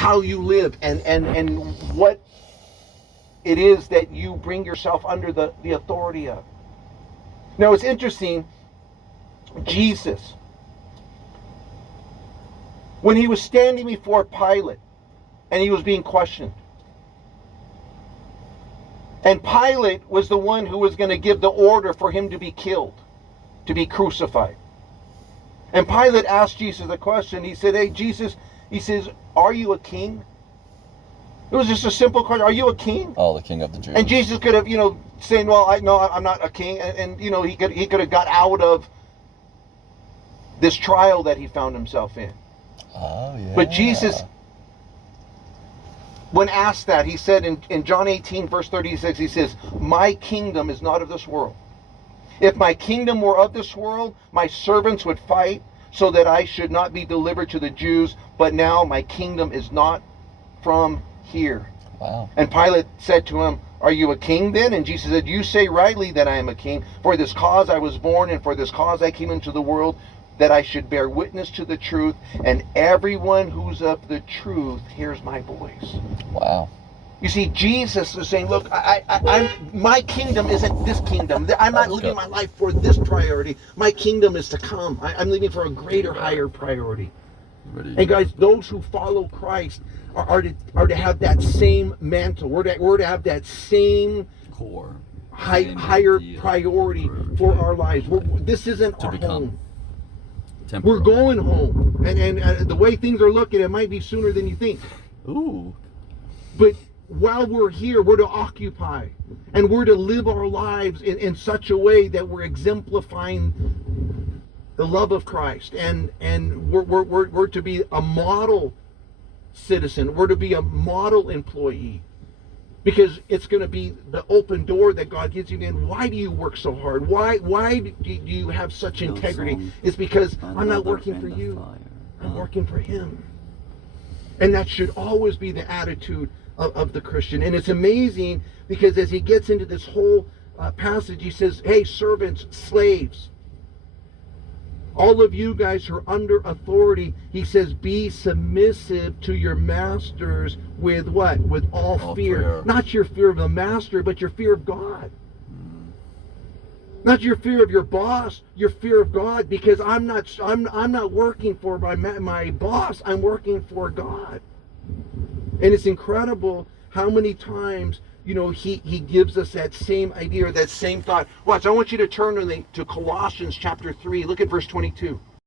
how you live and what it is that you bring yourself under the authority of. Now it's interesting, Jesus, when he was standing before Pilate and he was being questioned, and Pilate was the one who was going to give the order for him to be killed, to be crucified. And Pilate asked Jesus a question. He said, hey, Jesus, he says, are you a king? It was just a simple question. Are you a king? Oh, the king of the Jews. And Jesus could have, saying, well, I'm not a king. And he could have got out of this trial that he found himself in. Oh, yeah. But Jesus, when asked that, he said in John 18, verse 36, he says, my kingdom is not of this world. If my kingdom were of this world, my servants would fight so that I should not be delivered to the Jews. But now my kingdom is not from here. Wow. And Pilate said to him, are you a king then? And Jesus said, you say rightly that I am a king. For this cause I was born, and for this cause I came into the world, that I should bear witness to the truth. And everyone who's of the truth hears my voice. Wow. You see, Jesus is saying, look, my kingdom isn't this kingdom. I'm not living my life for this priority. My kingdom is to come. I'm living for a greater, higher priority. And guys, those who follow Christ are to have that same mantle. We're to have that same core, higher priority for our lives. This isn't our home. Temporal. We're going home. And the way things are looking, it might be sooner than you think. Ooh. But while we're here, we're to occupy. And we're to live our lives in such a way that we're exemplifying the love of Christ. And we're to be a model citizen. We're to be a model employee. Because it's going to be the open door that God gives you. And why do you work so hard? Why do you have such integrity? It's because I'm not working for you. I'm working for Him. And that should always be the attitude of the Christian. And it's amazing because as he gets into this whole passage, he says, hey, servants, slaves, all of you guys who are under authority, he says, be submissive to your masters with what? With all fear. Not your fear of the master, but your fear of God. Not your fear of your boss, your fear of God, because I'm not working for my boss, I'm working for God. And it's incredible how many times, he gives us that same idea, or that same thought. Watch, I want you to turn to Colossians chapter 3. Look at verse 22.